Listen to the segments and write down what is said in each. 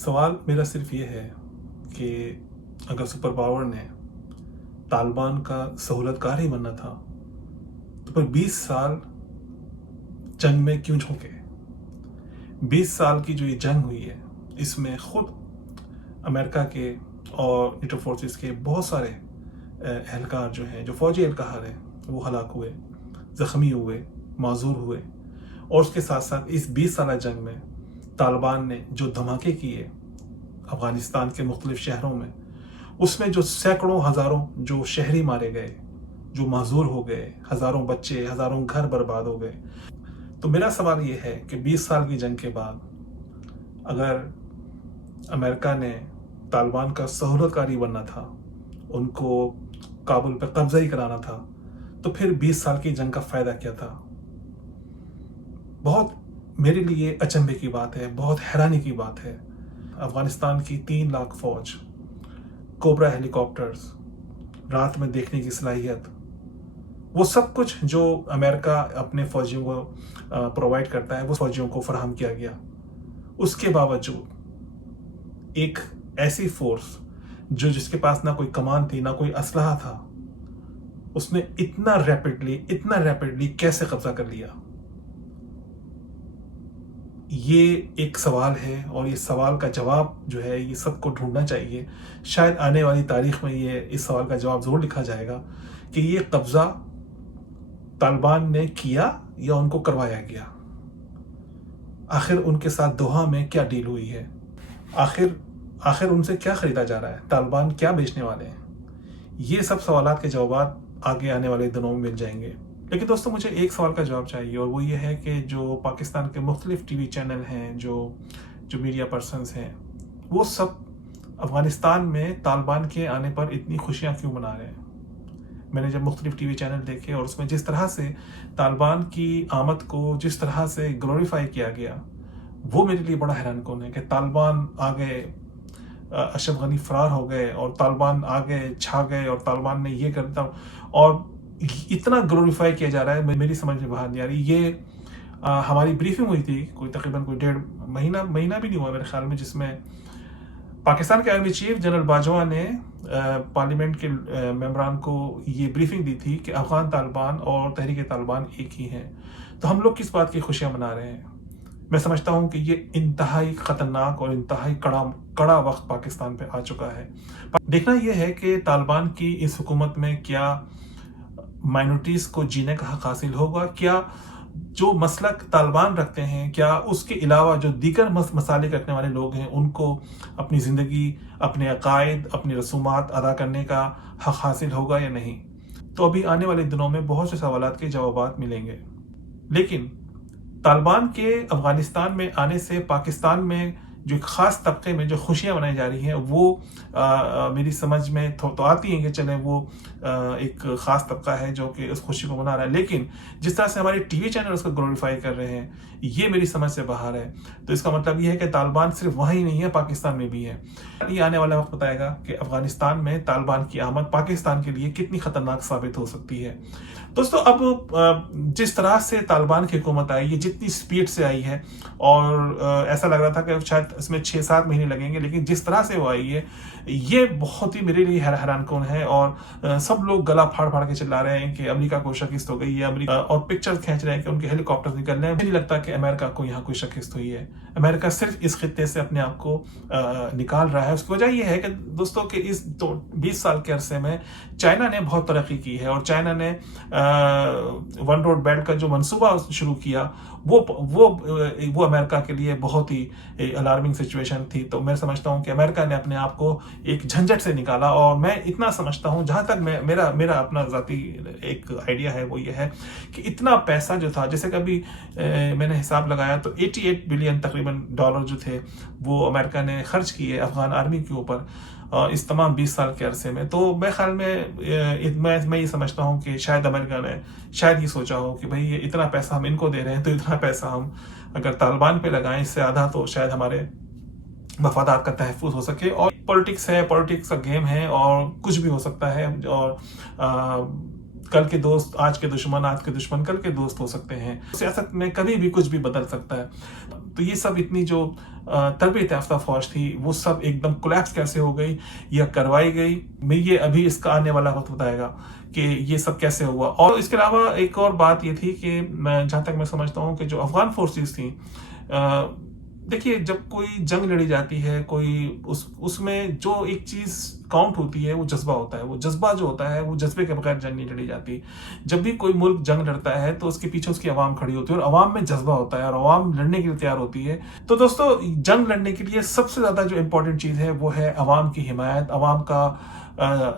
सवाल मेरा सिर्फ ये है कि अगर सुपर पावर ने तालिबान का सहूलतकार ही बनना था तो फिर 20 साल जंग में क्यों झोंके। 20 साल की जो ये जंग हुई है इसमें खुद अमेरिका के और नेटो फोर्सेस के बहुत सारे एहलकार जो हैं, जो फौजी एहलकार हैं, वो हलाक हुए, ज़ख्मी हुए, माजूर हुए। और उसके साथ साथ इस 20 साल जंग में तालिबान ने जो धमाके किए अफ़गानिस्तान के मुख्तलिफ शहरों में, उसमें जो सैकड़ों हज़ारों जो शहरी मारे गए, जो माजूर हो गए, हज़ारों बच्चे, हज़ारों घर बर्बाद हो गए। तो मेरा सवाल ये है कि 20 साल की जंग के बाद अगर अमेरिका ने तालिबान का सहूलतकारी बनना था, उनको काबुल पे कब्जा ही कराना था, तो फिर 20 साल की जंग का फ़ायदा क्या था। बहुत मेरे लिए अचंभे की बात है, बहुत हैरानी की बात है। अफ़गानिस्तान की 3 लाख फ़ौज, कोबरा हेलीकॉप्टर्स, रात में देखने की सलाहियत, वो सब कुछ जो अमेरिका अपने फ़ौजियों को प्रोवाइड करता है वो फ़ौजियों को फराहम किया गया। उसके बावजूद एक ऐसी फोर्स जिसके पास ना कोई कमान थी, ना कोई असलहा था, उसने इतना रैपिडली कैसे कब्जा कर लिया। ये एक सवाल है और ये सवाल का जवाब जो है ये सबको ढूंढना चाहिए। शायद आने वाली तारीख में ये इस सवाल का जवाब ज़रूर लिखा जाएगा कि ये कब्जा तालिबान ने किया या उनको करवाया गया। आखिर उनके साथ दोहा में क्या डील हुई है, आखिर उनसे क्या खरीदा जा रहा है, तालिबान क्या बेचने वाले हैं। ये सब सवालात के जवाब आगे आने वाले दिनों में मिल जाएंगे। लेकिन दोस्तों, मुझे एक सवाल का जवाब चाहिए और वो ये है कि जो पाकिस्तान के मुख्तलिफ टीवी चैनल हैं, जो मीडिया पर्सनस हैं, वो सब अफ़गानिस्तान में तालिबान के आने पर इतनी खुशियाँ क्यों मना रहे हैं। मैंने जब मुख्तलिफ टीवी चैनल देखे और उसमें जिस तरह से तालिबान की आमद को जिस तरह से ग्लोरीफाई किया गया, वो मेरे लिए बड़ा हैरान कौन है कि तालिबान आ गए, अशरफ गनी फरार हो गए और तालिबान आ गए, छा गए और तालिबान ने ये कर दिया और इतना ग्लोरीफाई किया जा रहा है, मेरी समझ में बाहर नहीं आ रही। ये हमारी ब्रीफिंग हुई थी तकरीबन 1.5 महीना भी नहीं हुआ मेरे ख्याल में, जिसमें पाकिस्तान के आर्मी चीफ जनरल बाजवा ने पार्लियामेंट के मेंबरान को ये ब्रीफिंग दी थी कि अफगान तालिबान और तहरीक तालिबान एक ही हैं। तो हम लोग किस बात की खुशियां मना रहे हैं। मैं समझता हूं कि ये इंतहाई ख़तरनाक और इंतहाई कड़ा वक्त पाकिस्तान पे आ चुका है। देखना यह है कि तालिबान की इस हुकूमत में क्या माइनॉरिटीज़ को जीने का हक हासिल होगा, क्या जो मसलक तालिबान रखते हैं, क्या उसके अलावा जो दीगर मसाले रखने वाले लोग हैं उनको अपनी ज़िंदगी, अपने अकायद, अपनी रसूमात अदा करने का हक हासिल होगा या नहीं। तो अभी आने वाले दिनों में बहुत से सवालात के जवाबात मिलेंगे। लेकिन तालिबान के अफ़गानिस्तान में आने से पाकिस्तान में जो ख़ास तबके में जो खुशियाँ मनाई जा रही हैं वो मेरी समझ में तो आती हैं कि चले वो एक ख़ास तबका है जो कि उस खुशी को मना रहा है। लेकिन जिस तरह से हमारे टीवी चैनल उसको ग्लोरीफाई कर रहे हैं, ये मेरी समझ से बाहर है। तो इसका मतलब ये है कि तालिबान सिर्फ वहीं नहीं है, पाकिस्तान में भी है। ये आने वाला वक्त बताएगा कि अफ़गानिस्तान में तालिबान की आमद पाकिस्तान के लिए कितनी ख़तरनाक साबित हो सकती है। दोस्तों, अब जिस तरह से तालिबान की हुकूमत आई, ये जितनी स्पीड से आई है और ऐसा लग रहा था कि शायद इसमें 6-7 महीने लगेंगे, लेकिन जिस तरह से वो आई है ये बहुत ही मेरे लिए हैरान कौन है। और सब लोग गला फाड़ फाड़ के चिल्ला रहे हैं कि अमेरिका को शिकस्त हो गई है, अमेरिका, और पिक्चर खींच रहे हैं कि उनके हेलीकॉप्टर निकल रहे हैं। मुझे नहीं लगता कि अमेरिका को यहाँ कोई शिकस्त हुई है। अमेरिका सिर्फ इस खित्ते से अपने आप को निकाल रहा है। उसकी वजह यह है कि दोस्तों कि इस 20 साल के अरसे में चाइना ने बहुत तरक्की की है और चाइना ने वन रोड बेल्ट का जो मंसूबा शुरू किया वो अमेरिका के लिए बहुत ही अलार्मिंग सिचुएशन थी। तो मैं समझता हूं कि अमेरिका ने अपने आप को एक झंझट से निकाला। और मैं इतना समझता हूं, जहां तक मेरा अपना ज़ाती एक आइडिया है, वो ये है कि इतना पैसा जो था, जैसे कभी मैंने हिसाब लगाया तो 88 बिलियन तकरीबन डॉलर जो थे वो अमेरिका ने खर्च किए अफगान आर्मी के ऊपर इस तमाम 20 साल के अरसे में। तो मेरे ख्याल में मैं ये समझता हूँ कि शायद अमेरिका ने शायद ये सोचा हो कि भाई ये इतना पैसा हम इनको दे रहे हैं तो इतना पैसा हम अगर तालिबान पे लगाएं, इससे आधा तो शायद हमारे मफादात का तहफ़्फ़ुज़ हो सके। और पॉलिटिक्स है, पॉलिटिक्स का गेम है और कुछ भी हो सकता है। और कल के दोस्त आज के दुश्मन, आज के दुश्मन कल के दोस्त हो सकते हैं। सियासत में कभी भी कुछ भी बदल सकता है। तो ये सब इतनी जो तरबियत याफ्ता फौज थी वो सब एकदम कोलैप्स कैसे हो गई या करवाई गई, मैं ये अभी इसका आने वाला वक्त बताएगा कि ये सब कैसे हुआ। और इसके अलावा एक और बात ये थी कि मैं जहाँ तक मैं समझता हूँ कि जो अफगान फोर्सेस थी, देखिए जब कोई जंग लड़ी जाती है, कोई उसमें जो एक चीज काउंट होती है वो जज्बा होता है। वो जज्बा जो होता है वो जज्बे के बगैर जंग नहीं लड़ी जाती। जब भी कोई मुल्क जंग लड़ता है तो उसके पीछे उसकी आवाम खड़ी होती है और आवाम में जज्बा होता है और आवाम लड़ने के लिए तैयार होती है। तो दोस्तों जंग लड़ने के लिए सबसे ज्यादा जो इंपॉर्टेंट चीज है वो है आवाम की हिमायत, आवाम का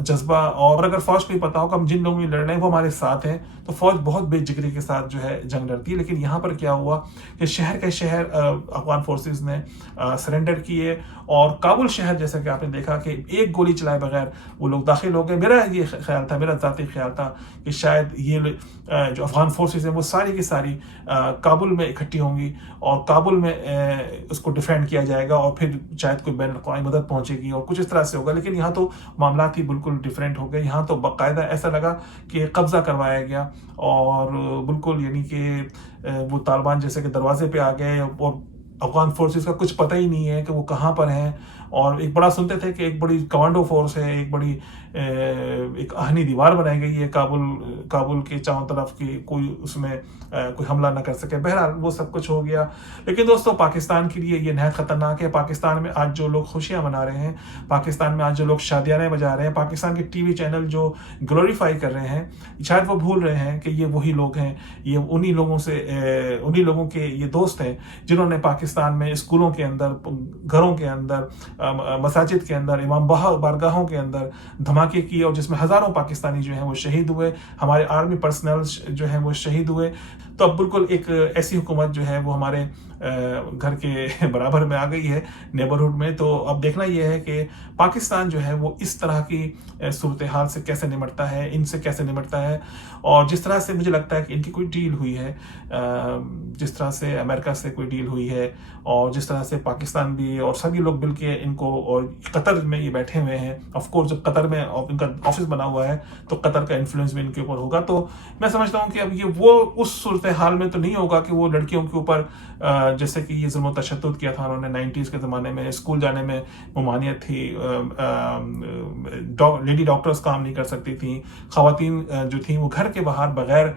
जज्बा। और अगर फौज को ही पता होगा हम जिन लोगों में लड़ रहे हैं वो हमारे साथ हैं, तो फौज बहुत बेजिगरी के साथ जो है जंग लड़ती है। लेकिन यहाँ पर क्या हुआ कि शहर के शहर अफगान फोर्सेस ने सरेंडर किए और काबुल शहर जैसा कि आपने देखा कि एक गोली चलाए बगैर वो लोग दाखिल हो गए। मेरा ये ख्याल था, मेरा ज़ाती ख्याल था कि शायद ये जो अफगान फोर्सेस हैं वो सारी की सारी काबुल में इकट्ठी होंगी और काबुल में उसको डिफेंड किया जाएगा और फिर शायद कोई बैन अक़वामी मदद पहुंचेगी और कुछ इस तरह से होगा। लेकिन यहाँ तो मामला ही बिल्कुल डिफरेंट हो गए। यहाँ तो बाकायदा ऐसा लगा कि कब्जा करवाया गया और बिल्कुल यानी कि वो तालिबान जैसे कि दरवाजे पे आ गए और अफगान फोर्सेस का कुछ पता ही नहीं है कि वो कहाँ पर हैं। और एक बड़ा सुनते थे कि एक बड़ी कमांडो फोर्स है, एक बड़ी एक आहनी दीवार बनाई गई है काबुल के चारों तरफ की, कोई उसमें कोई हमला ना कर सके। बहरहाल वो सब कुछ हो गया। लेकिन दोस्तों पाकिस्तान के लिए ये नहायत खतरनाक है। पाकिस्तान में आज जो लोग खुशियां मना रहे हैं, पाकिस्तान में आज जो लोग शादियाने बजा रहे हैं, पाकिस्तान के टीवी चैनल जो ग्लोरीफाई कर रहे हैं, शायद वो भूल रहे हैं कि ये वही लोग हैं, ये उन्हीं लोगों के ये दोस्त हैं जिन्होंने पाकिस्तान में स्कूलों के अंदर, घरों के अंदर, मसाजिद के अंदर, इमाम बारगाहों के अंदर धमाके किए और जिसमें हजारों पाकिस्तानी जो हैं वो शहीद हुए, हमारे आर्मी पर्सनल जो हैं वो शहीद हुए। तो अब बिल्कुल एक ऐसी हुकूमत जो है वो हमारे घर के बराबर में आ गई है, नेबरहुड में। तो अब देखना यह है कि पाकिस्तान जो है वो इस तरह की सूरत हाल से कैसे निपटता है, इनसे कैसे निपटता है। और जिस तरह से मुझे लगता है कि इनकी कोई डील हुई है, जिस तरह से अमेरिका से कोई डील हुई है और जिस तरह से पाकिस्तान भी और सभी लोग मिल के इनको, और कतर में ये बैठे हुए हैं, ऑफकोर्स जब कतर में इनका ऑफिस बना हुआ है तो कतर का इन्फ्लुएंस भी इनके ऊपर होगा। तो मैं समझता हूँ कि अब ये वो उस सूरत हाल में तो नहीं होगा कि वो लड़कियों के ऊपर जैसे कि ये जुल्म तशद्दुद किया था उन्होंने 90s के ज़माने में, स्कूल जाने में ममानियत थी, लेडी डॉक्टर्स काम नहीं कर सकती थी, ख़वातीन जो थी वो घर के बाहर बगैर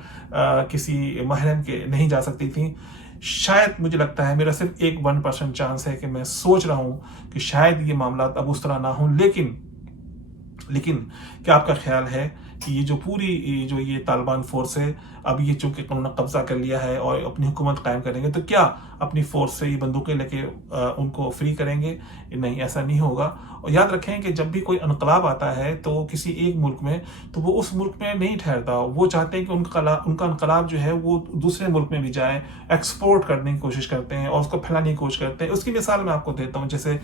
किसी महरम के नहीं जा सकती थी। शायद मुझे लगता है, मेरा सिर्फ एक 1% चांस है कि मैं सोच रहा हूँ कि शायद ये मामला अब उस तरह ना हो। लेकिन क्या आपका ख्याल है कि ये जो पूरी जो ये तालिबान फोर्स है, अब ये चूंकि उन्होंने कब्जा कर लिया है और अपनी हुकूमत कायम करेंगे, तो क्या अपनी फोर्स से ये बंदूकें लेके उनको फ्री करेंगे? नहीं, ऐसा नहीं होगा। और याद रखें कि जब भी कोई इनकलाब आता है तो किसी एक मुल्क में, तो वो उस मुल्क में नहीं ठहरता। वो चाहते हैं कि उनका इनकलाब जो है वो दूसरे मुल्क में भी जाए, एक्सपोर्ट करने की कोशिश करते हैं और उसको फैलाने की कोशिश करते हैं। उसकी मिसाल मैं आपको देता हूँ, जैसे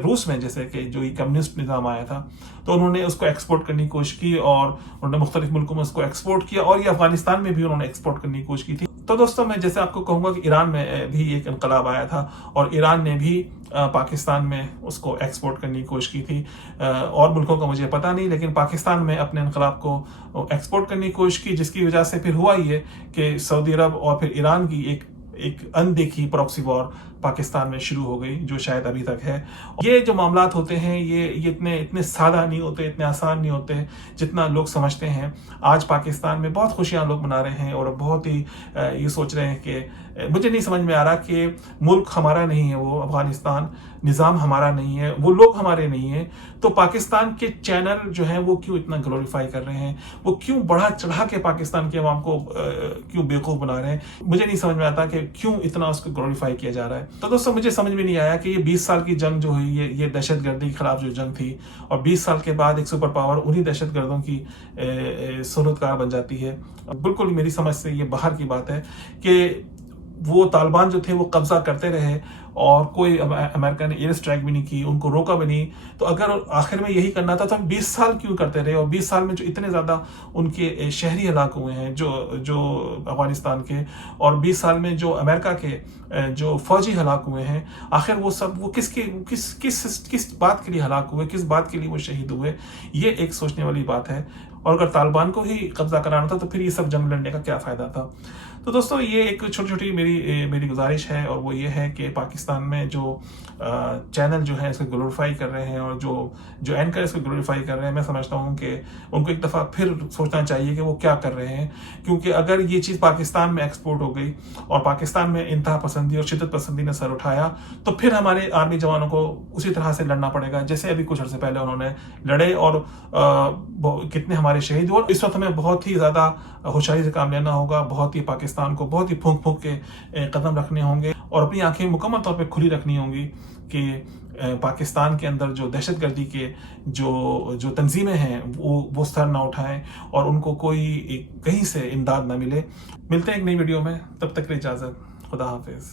रूस में जैसे कि जो ये कम्युनिस्ट निज़ाम आया था तो उन्होंने उसको एक्सपोर्ट करने की कोशिश की और उन्होंने मुख्तलिफ मुल्कों में उसको एक्सपोर्ट किया और ये अफगानिस्तान में भी उन्होंने एक्सपोर्ट करने की कोशिश की थी। तो दोस्तों मैं जैसे आपको कहूँगा कि ईरान में भी एक इनकलाब आया था और ईरान ने भी पाकिस्तान में उसको एक्सपोर्ट करने की कोशिश की थी। और मुल्कों का मुझे पता नहीं, लेकिन पाकिस्तान में अपने इनकलाब को एक्सपोर्ट करने की कोशिश की, जिसकी वजह से फिर हुआ ये कि सऊदी अरब और फिर ईरान की एक अनदेखी प्रॉक्सी वॉर पाकिस्तान में शुरू हो गई, जो शायद अभी तक है। ये जो मामलात होते हैं ये इतने सादा नहीं होते, इतने आसान नहीं होते जितना लोग समझते हैं। आज पाकिस्तान में बहुत खुशियां लोग मना रहे हैं और बहुत ही ये सोच रहे हैं कि मुझे नहीं समझ में आ रहा कि मुल्क हमारा नहीं है, वो अफगानिस्तान, निज़ाम हमारा नहीं है, वो लोग हमारे नहीं है, तो पाकिस्तान के चैनल जो हैं वो क्यों इतना ग्लोरीफाई कर रहे हैं, वो क्यों बढ़ा चढ़ा के पाकिस्तान के अवाम को क्यों बेवकूफ़ बना रहे हैं। मुझे नहीं समझ में आता कि क्यों इतना उसको ग्लोरीफाई किया जा रहा है। तो दोस्तों मुझे समझ में नहीं आया कि ये 20 साल की जंग जो हुई, ये दहशतगर्दी के खिलाफ जो जंग थी, और 20 साल के बाद एक सुपर पावर उन्हीं दहशतगर्दों की सुनतकार बन जाती है। बिल्कुल मेरी समझ से ये बाहर की बात है कि वो तालिबान जो थे वो कब्जा करते रहे और कोई अमेरिका ने एयर स्ट्राइक भी नहीं की, उनको रोका भी नहीं। तो अगर आखिर में यही करना था तो हम 20 साल क्यों करते रहे? और 20 साल में जो इतने ज़्यादा उनके शहरी हलाक हुए हैं जो अफगानिस्तान के, और 20 साल में जो अमेरिका के जो फौजी हलाक हुए हैं, आखिर वो सब वो किस बात के लिए हलाक हुए, किस बात के लिए वो शहीद हुए? ये एक सोचने वाली बात है। और अगर तालिबान को ही कब्जा कराना था तो फिर ये सब जंग लड़ने का क्या फ़ायदा था? تو دوستوں یہ ایک چھوٹی چھوٹی میری گزارش ہے، اور وہ یہ ہے کہ پاکستان میں جو چینل جو ہے اس کو گلوریفائی کر رہے ہیں، اور جو اینکر اس کو گلوریفائی کر رہے ہیں، میں سمجھتا ہوں کہ ان کو ایک دفعہ پھر سوچنا چاہیے کہ وہ کیا کر رہے ہیں. کیونکہ اگر یہ چیز پاکستان میں ایکسپورٹ ہو گئی اور پاکستان میں انتہا پسندی اور شدت پسندی نے سر اٹھایا، تو پھر ہمارے آرمی جوانوں کو اسی طرح سے لڑنا پڑے گا جیسے ابھی کچھ عرصے پہلے انہوں نے لڑے، اور کتنے ہمارے شہید ہوئے. اس وقت ہمیں بہت ہی زیادہ ہوشیاری سے کام لینا ہوگا، بہت ہی پاکستان کو بہت ہی پھونک پھونک کے قدم رکھنے ہوں گے، اور اپنی آنکھیں مکمل طور پہ کھلی رکھنی ہوں گی کہ پاکستان کے اندر جو دہشت گردی کے جو تنظیمیں ہیں وہ سر نہ اٹھائیں، اور ان کو کوئی کہیں سے امداد نہ ملے. ملتے ہیں ایک نئی ویڈیو میں، تب تک کے لیے اجازت. خدا حافظ.